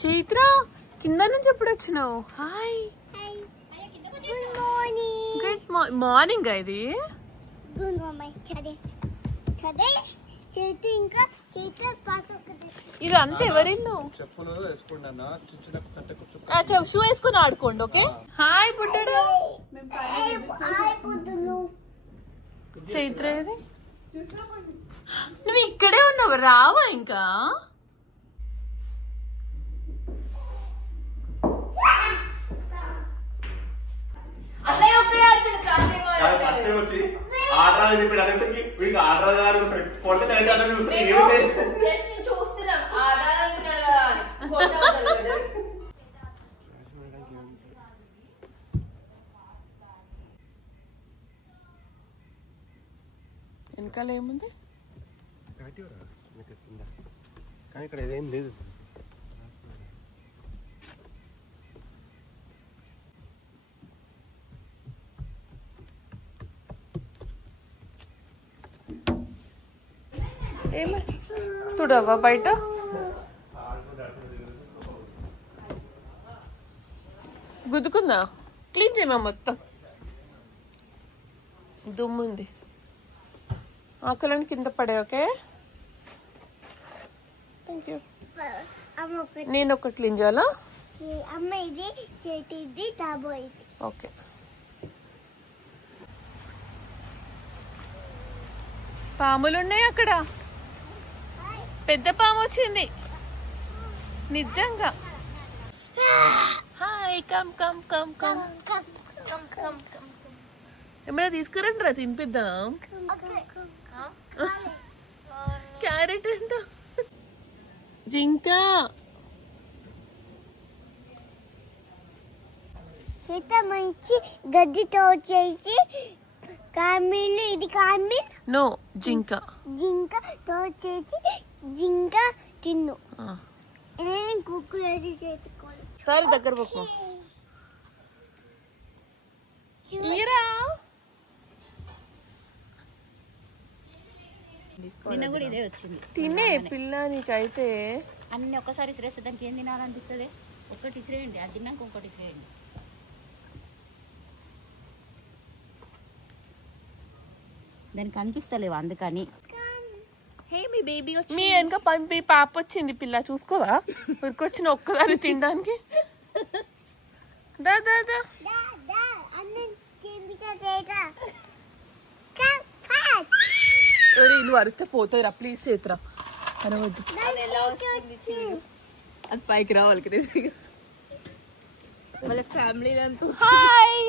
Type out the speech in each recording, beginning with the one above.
చైత్ర కింద నుంచి ఎప్పుడు వచ్చినావు? Hi good morning. ఇది ఇది అంతా ఎవరిల్లు? షూ వేసుకుని ఆడుకోండి. ఓకే. హాయ్ బుడ్డడు. చైత్ర ఇది నువ్వు ఇక్కడే ఉన్నావు, రావా ఇంకా? వెనకాల ఏముంది? కానీ ఇక్కడ ఇదేం లేదు. చూడవా బయట? గుద్దుకుందా? క్లీన్ చేయమా మొత్తం, దుమ్ముంది. ఆకలిని కింద పడే. Okay thank you. నేను ఒక క్లీన్ చేయాలా? ఓకే. పాములు ఉన్నాయి అక్కడ. పెద్ద పాము వచ్చింది నిజంగా. Hi come come come come. ఏమైనా తీసుకురండి రా, తినిపిద్దాం. క్యారెట్ ఎంత? జింక. మంచి గడ్డితో చేసి కామిల్. ఇది కామిల్. నో జింక. జింక తో చేసి జింక తిన్ను. కుక్కు చేసుకోవాలి. సరే దగ్గర పోకు. నిన్న కూడా ఇదే వచ్చింది. తినే పిల్ల నీకైతే అన్ని ఒక్కసారి ఇసిరేస్తే దానికి ఏం తినాలనిపిస్తుంది? ఒక్కటి ఇసిరేయండి, అది తిన్నాక ఇంకోటి ఇసిరేయండి. దానికి అనిపిస్తలేవు అందుకని. మీ బేబీ మీ వెనక పంపి పాప వచ్చింది పిల్ల, చూసుకోవా? ఉరికొచ్చిన ఒక్కదాన్ని తినడానికి. దా దా దా. నువ్వు అరిస్తే పోతాయిరా, ప్లీజ్ చేతురా అనవద్దు. అది పైకి రావాలి క్రేజీగా. వాళ్ళ ఫ్యామిలీ అంతా హాయ్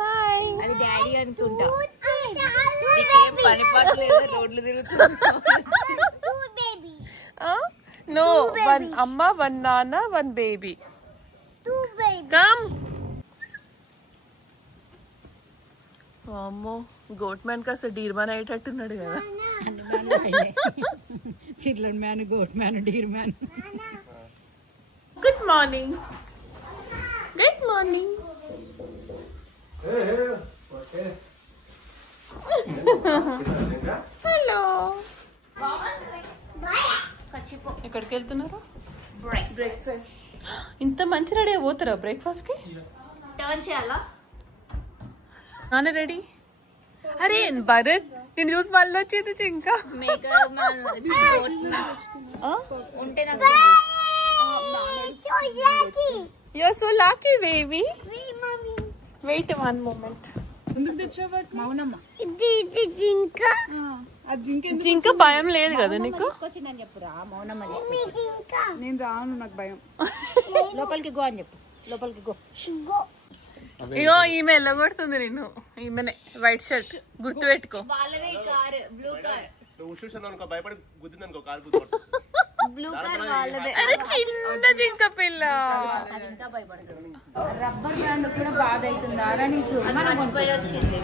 హాయ్. అది డాడీ అనుకుంటా. ఏం పని పడలేదు, రోడ్లు తిరుగుతుంది. నో, వన్ అమ్మ, వన్ నాన్న, వన్ బేబీ. కమ్. అమ్మో, గోట్ మ్యాన్ కాస్త డీర్ మ్యాన్ అయ్యేటట్టున్నాడు కదా. చిర్లన్ man, goat man, deer man. Good morning. Good morning. Hello. ఎక్కడికి వెళ్తున్నారు? బ్రేక్ఫాస్ట్. ఇంత మంచి రెడీ పోతారా బ్రేక్ఫాస్ట్ కి? టర్న్ చేయాలా? నాన్న రెడీ. అరే భరత్, నేను చూసి మళ్ళీ వచ్చేది ఇంకా ఉంటే you are so lucky baby. Wait one moment. జింక భయం లేదు కదా నీకు? చెప్పురా మౌనమ్మ. నేను రాను, నాకు భయం. లోపలికి గో అని చెప్పు. లోపలికి గో. ఇగో ఈమె వెళ్ళగొడుతుంది నేను. ఈమెనే వైట్ షర్ట్, గుర్తు పెట్టుకో. అరే చిన్న జింక పిల్ల. రబ్బర్ బ్యాండ్ కూడా బాధ అవుతుందా రా నీకు? మర్చిపోయి వచ్చింది.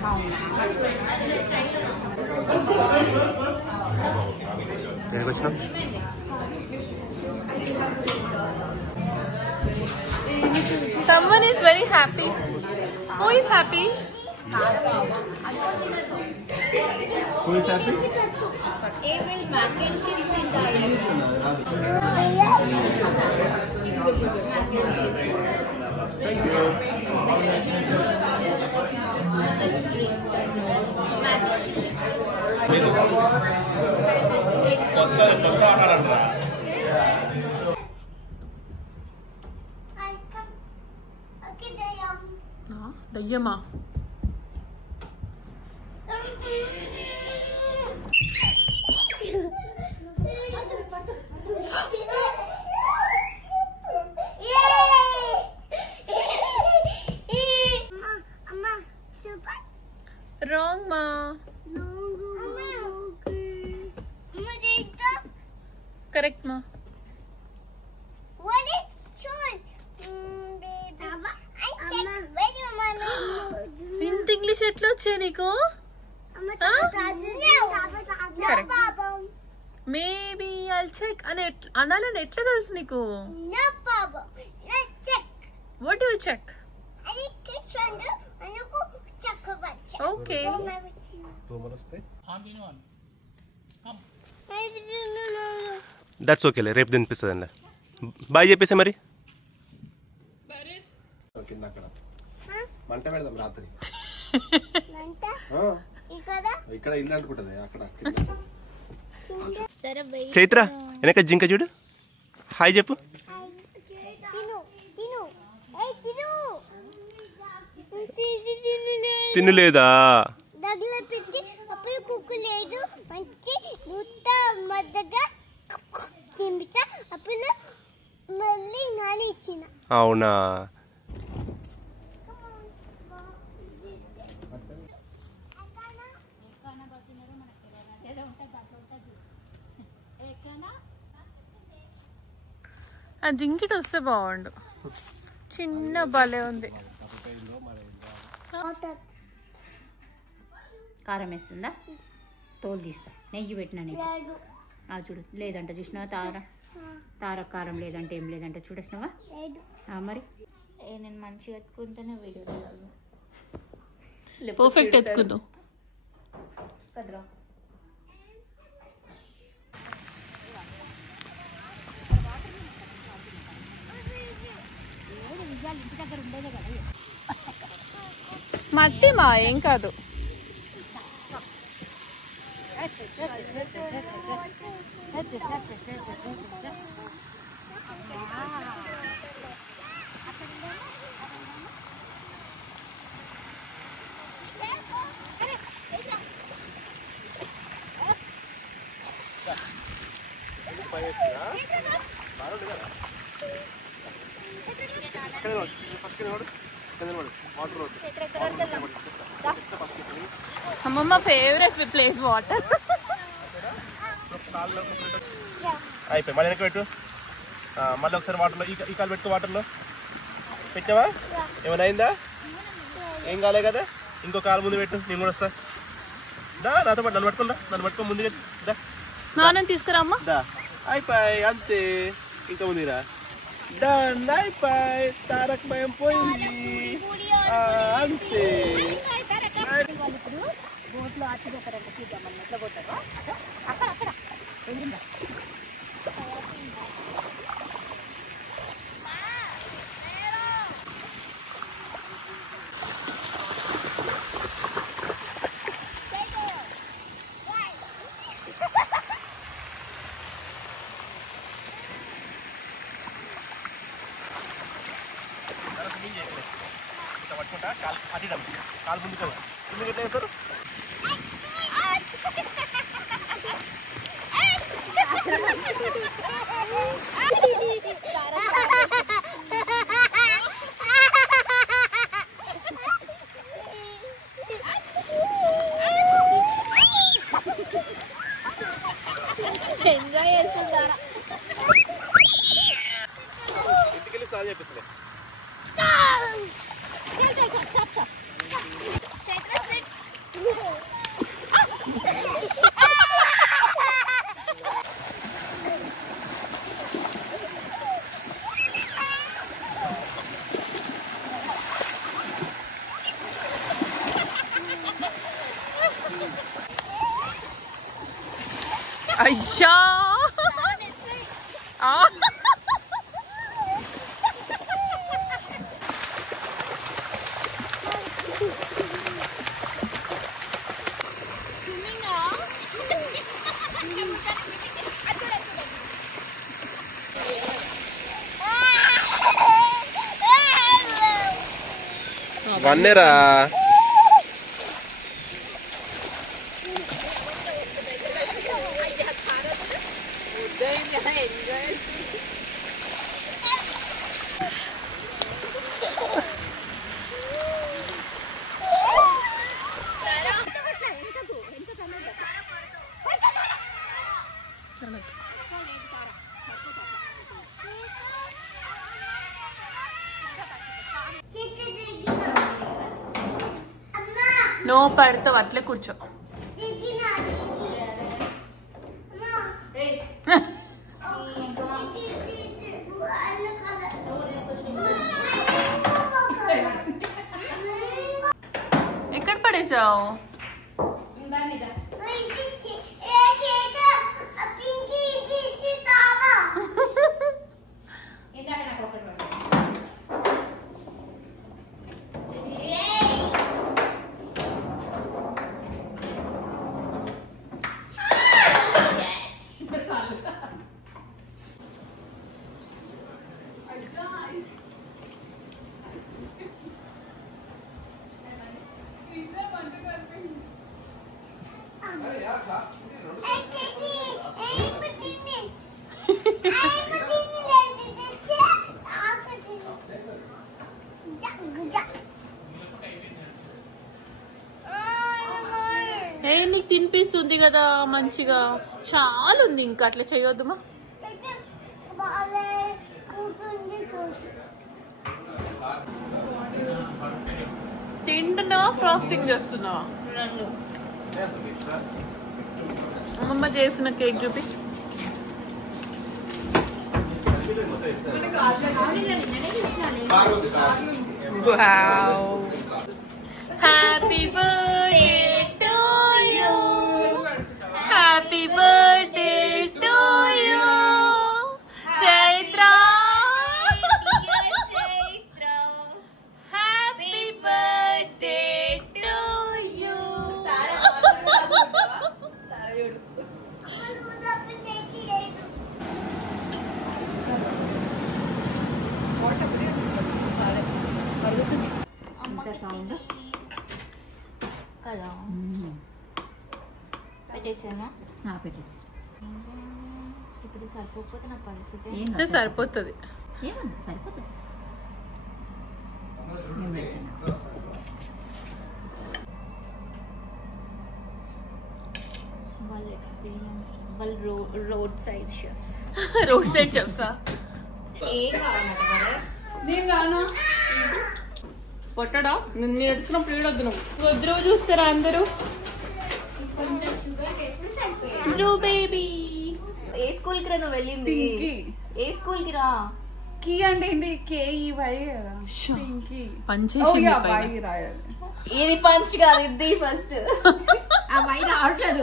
Someone is very happy. Who is happy? Who is happy? Mac and cheese. దయ్యమా? రాంగ్ మా. కరెక్ట్ మా. ఇంత ఇంగ్లీష్ ఎట్లా వచ్చా నీకు? మేబీ ఐల్ చెక్ అని అనాలని ఎట్లా తెలుసు నీకు? What do you check? Okay. That's ఓకేలే, రేపు తినిపిస్తుంది అండి. బాయ్ చెప్పేసా మరి. మంట పెడదాం రాత్రి. ఇక్కడ ఇల్లు అనుకుంటది అక్కడ. చైత్ర వెనక జింక చూడు, హాయ్ చెప్పు. తినలేదా? అవునా? ఆ జింకిటి వస్తే బాగుండు. చిన్న భలే ఉంది. కారం వేస్తుందా? తోలు తీస్తా. నెయ్యి పెట్టినా నీకు చూడు. లేదంట చూసినావా? తార కారం లేదంటే ఏం లేదంటే చూడేసినావా? మరి నేను మంచిగా ఎత్తుకుంటేనే వీడియో పర్ఫెక్ట్ ఎత్తుకున్నావు కదరా. ఇంటి దగ్గర ఉండేదే కదా. మట్టి మా, ఏం కాదు. అమ్మమ్మ ఫేవరెట్ ప్లేస్ వాటర్. అయిపోయి మళ్ళీ వెనక పెట్టు. మళ్ళీ ఒకసారి వాటర్లో ఈ కాలు పెట్టు. వాటర్లో పెట్టావా? ఏమైనా అయిందా? ఏం కాలే కదా. ఇంకో కాలు ముందు పెట్టు, నేను కూడా వస్తా. దా నాతో పాటు. నన్ను పట్టుకుందా, నన్ను పట్టుకో ముందుగా. దా నాన్న తీసుకురామ్మా. దా అయిపోయి అంతే. ఇంకా ముందురా. డన్ అయిపోయి. తారక భయం పోయింది అంతే. బోట్లో ఆచిపోతారంట. చూద్దామని ఎట్లా పోతారో అక్కడ అక్కడ ఎదురుందా. పట్టుకుంటా. కాలు అడ్డం, కాలు ముందుకు ముందుకు ఎట్లా వేస్తారు? ఎంజాయ్ చేస్తుంటారా? ఇంటికెళ్ళి స్నానం చేపిస్తుంది. అయ్యా వన్నేరా నువ్వు పడతావు అట్లే కూర్చో. ఎక్కడ పడేసావు? నీకు తినిపిస్తుంది కదా మంచిగా, చాలా ఉంది, ఇంకా అట్లా చేయొద్దుమా. తింటున్నావా ఫ్రాస్టింగ్ చేస్తున్నావా? అమ్మమ్మ చేసిన కేక్ చూపి. Happy birthday to you, happy birthday to you Chaitra, happy birthday to you. Sound కదా పెట్టేసానా? పెట్టేసి ఇప్పుడు సరిపోకపోతే నా పరిస్థితి సరిపోతుంది. ఏమన్నా సరిపోతుంది. వాళ్ళు ఎక్స్పీరియన్స్, వాళ్ళు road side chefs. Road side చెప్సా? ఏం కావాలన్నమాట. నేను రాను. పొట్టడా నేను ఎడుతున్నప్పుడు ఏడొద్దు, నువ్వు వద్దు చూస్తారా అందరూ. Blue baby. ఏ స్కూల్ కి రా నువ్వు వెళ్ళింది? ఏ స్కూల్ కి రా? కీ అంటే ఏంటి? KEY కదా. పింకీ. పంచేసి రాయాలి. ఇది పంచ్ కాదు, ఇది ఫస్ట్. ఆ వై రావట్లేదు.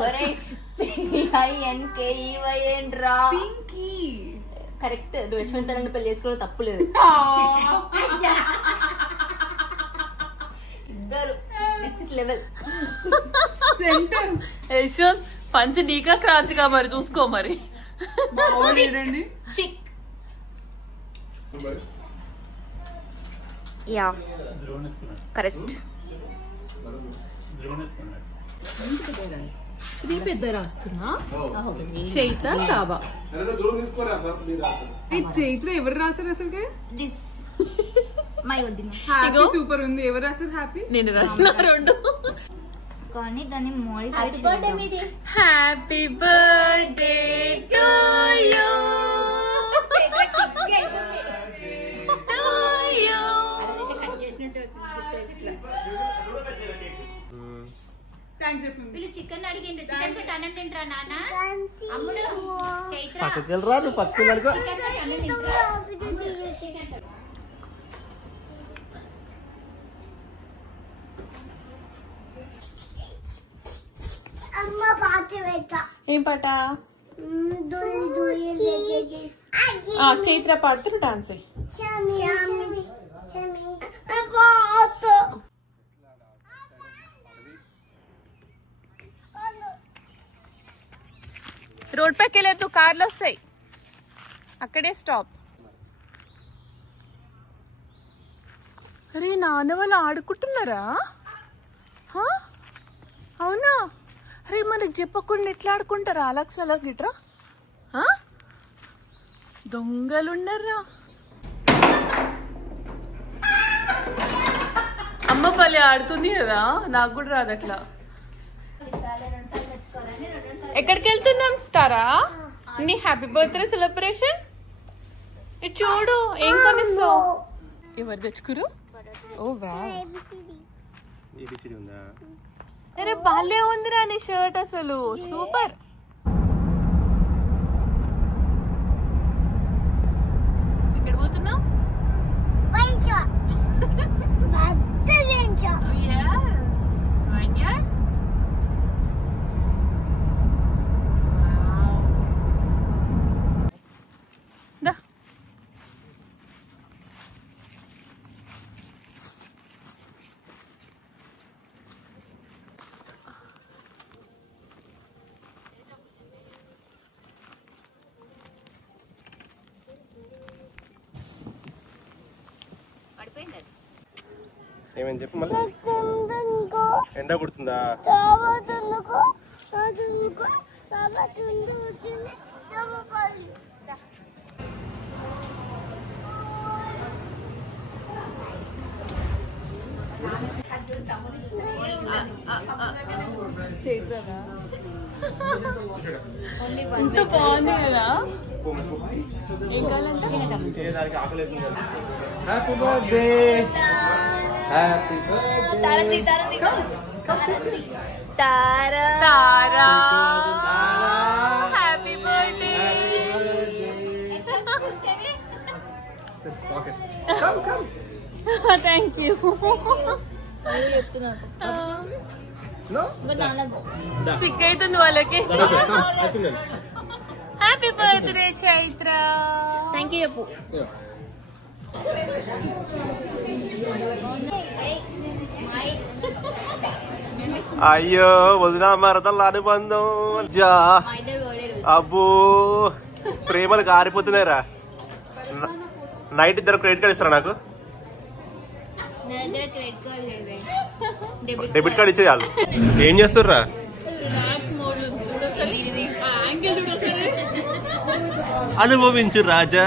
PINKEY ఏంట్రా? పింకీ కరెక్ట్. యశ్వంత్ పెళ్లి చేసుకోవడం తప్పులేదు. ఇద్దరు నెక్స్ట్ లెవెల్. సెంటర్ యశ్వంత్ పంచ నీకా క్రాంతిగా మరి చూసుకో మరి. చిక్ యా కరెక్ట్. ఇది పెద్ద రాస్తున్నా చైత కాబా. చైత్ర ఎవరు రాశారు అసలు? దిస్ మై వదిన. హ్యాపీ సూపర్ ఉంది. ఎవరు రాశారు హ్యాపీ? నేను రాసిన రెండు. కానీ దాన్ని మోడిఫై చేద్దాం. Happy birthday to you, to you. Thanks చెప్పండి. వీళ్ళు చికెన్ అడిగిండ్రు. చికెన్ తోటి అన్నం తింటారా నాన్న? అమ్ముడు చైత్ర పక్కకి వెళ్ళరా, నువ్వు పక్కకి వెళ్ళుకో. చికెన్ తోటి అన్నం తింటారా? చికెన్ తోటి. అమ్మ పాట పెట్టా. ఏం పాట? చైత్ర పాడుతూ డాన్స్ అయ్యి. రోడ్ పైకి వెళ్ళేద్దు, కార్లు వస్తాయి, అక్కడే స్టాప్. అరే నాన్న వాళ్ళు ఆడుకుంటున్నారా? అవునా? అరే మనకు చెప్పకుండా ఎట్లా ఆడుకుంటారా అలక్స్ అలా గిట్రా? దొంగలున్నారా? అమ్మ పల్లె ఆడుతుంది కదా, నాకు కూడా రాదు అట్లా. ఎక్కడికి వెళ్తున్నాం తారా? నీ హ్యాపీ బర్త్డే సెలబ్రేషన్ ఇది చూడు, ఏం కొనిస్తావు? ఎవరు తెచ్చుకురు? ఓ వావ్, అరే బాలే ఉందిరా నీ షర్ట్, అసలు సూపర్. ఎక్కడ పోతున్నావు? ఏమని చెప్పు మళ్ళీ. ఎండ కుడుతుందా? ఎంత బాగుంది కదా. ఏం కావాలంటే happy birthday. Happy Tara happy birthday. Thank you. Sick అవుతుంది వాళ్ళకి. Happy birthday Chaitra. Thank you చెప్పు. అయ్యో వదినా మరదల అనుబంధం. అబ్బో ప్రేమలు కారిపోతున్నాయిరా. నైట్ ఇద్దరు క్రెడిట్ కార్డ్ ఇస్తారా నాకు? డెబిట్ కార్డ్ ఇచ్చే చాలు. ఏం చేస్తుర్రా? అనుభవించు రాజా.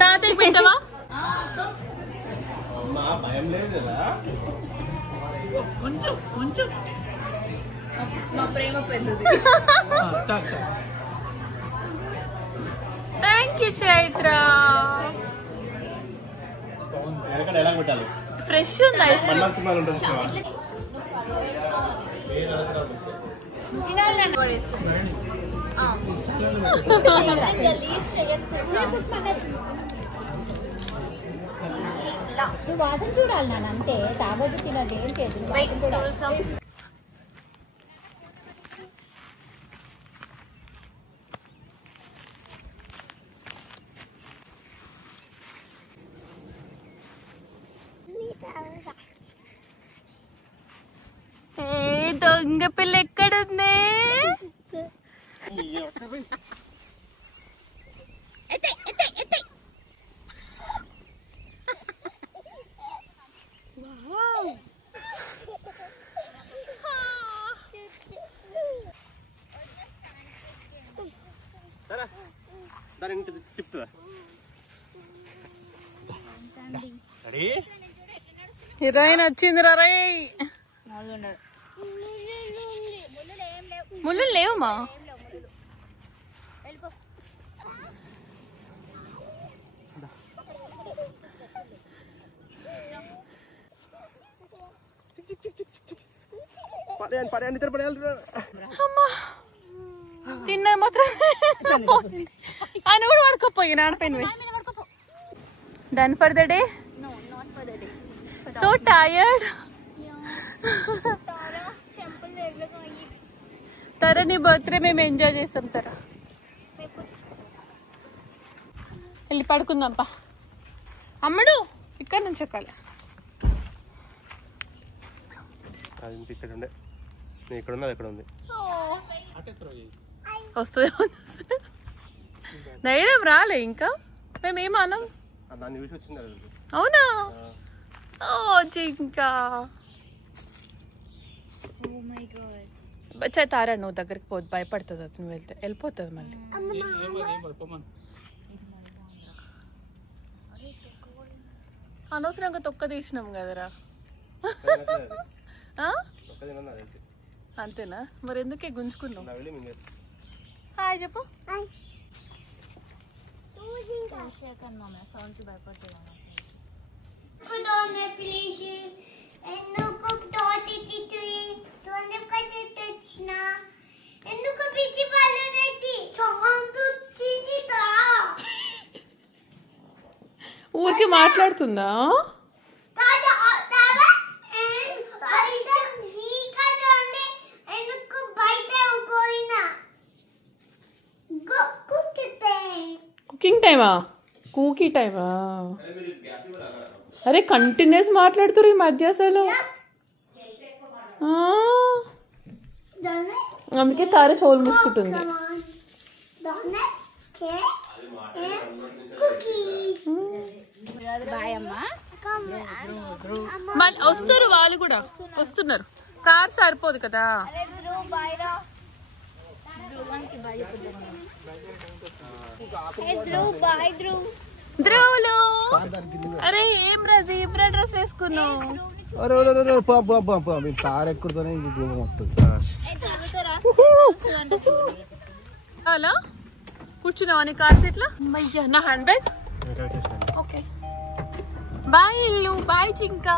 తాతయ్య పెట్టవా? భయం లేదు కదా. మా ప్రేమ పెద్దది. Thank you Chaitra. ఎలా కొట్టాలి? ఫ్రెష్ ఉంది ఐస్ క్రీమ్. సినిమాలు ఉంటుంది. నువ్వు వాసన చూడాలి నాన్న, అంతే. తాగొద్దు, తినదు, ఏం చేదు. దొంగ పిల్ల ఎక్కడుంది? తిప్పుదా? హీరోయిన్ వచ్చింది రా. ముళ్ళు లేవుమా? తిన్నది మాత్రం అని కూడా పడుకోపోయి నాన్నపైన. Done for the day. So tired. తర నీ బర్త్డే మేము ఎంజాయ్ చేస్తాం. తర వెళ్ళి పడుకుందాంపా. అమ్మడు ఇక్కడ నుంచి ఎక్కాలి. అది ఇంక ఇక్కడ ఉండే, నేను ఇక్కడ ఉన్నది ఎక్కడ ఉంది. వస్తుంది ధైర్యం రాలే ఇంకా మేమేమనం. దాన్ని చూసి వచ్చింది అది. అవునా? ఓ జింకా బచ్చా తారా నువ్వు దగ్గరికి పోదు, భయపడుతుంది అది, నువ్వు వెళ్తే వెళ్ళిపోతుంది మళ్ళీ. అనవసరంగా తొక్క తీసినాం కదరా. అంతేనా? మరి ఎందుకే గుంజుకున్నావు? హాయ్ చెప్పు. ఊరికి మాట్లాడుతుందా? కుకింగ్ టైమా? కూకీ టైమా? అరే కంటిన్యూస్ మాట్లాడుతారు ఈ మధ్య అసలు. అందుకే తార చోలు మూసుకుంటుంది. వస్తారు వాళ్ళు కూడా వస్తున్నారు. కార్ సరిపోదు కదా. ధ్రువులు అరే ఏం రా జీబ్రా డ్రెస్ వేసుకున్నావు? అలా కూర్చున్నావా నీ కార్ సీట్లో? అయ్యా నా హ్యాండ్ బ్యాగ్. ఓకే బాయ్ ఇల్లు, బాయ్ జింకా,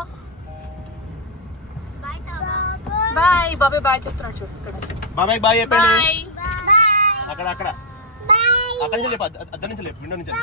బాయ్ బాబాయ్ బాయ్ చెప్తున్నాడు చూడు. బాబాయ్ బాయ్ చెప్పండి. అక్కడ అక్కడ అక్కడ నుంచి లేపు, అద్దరి నుంచి లేపు, విండో నుంచి.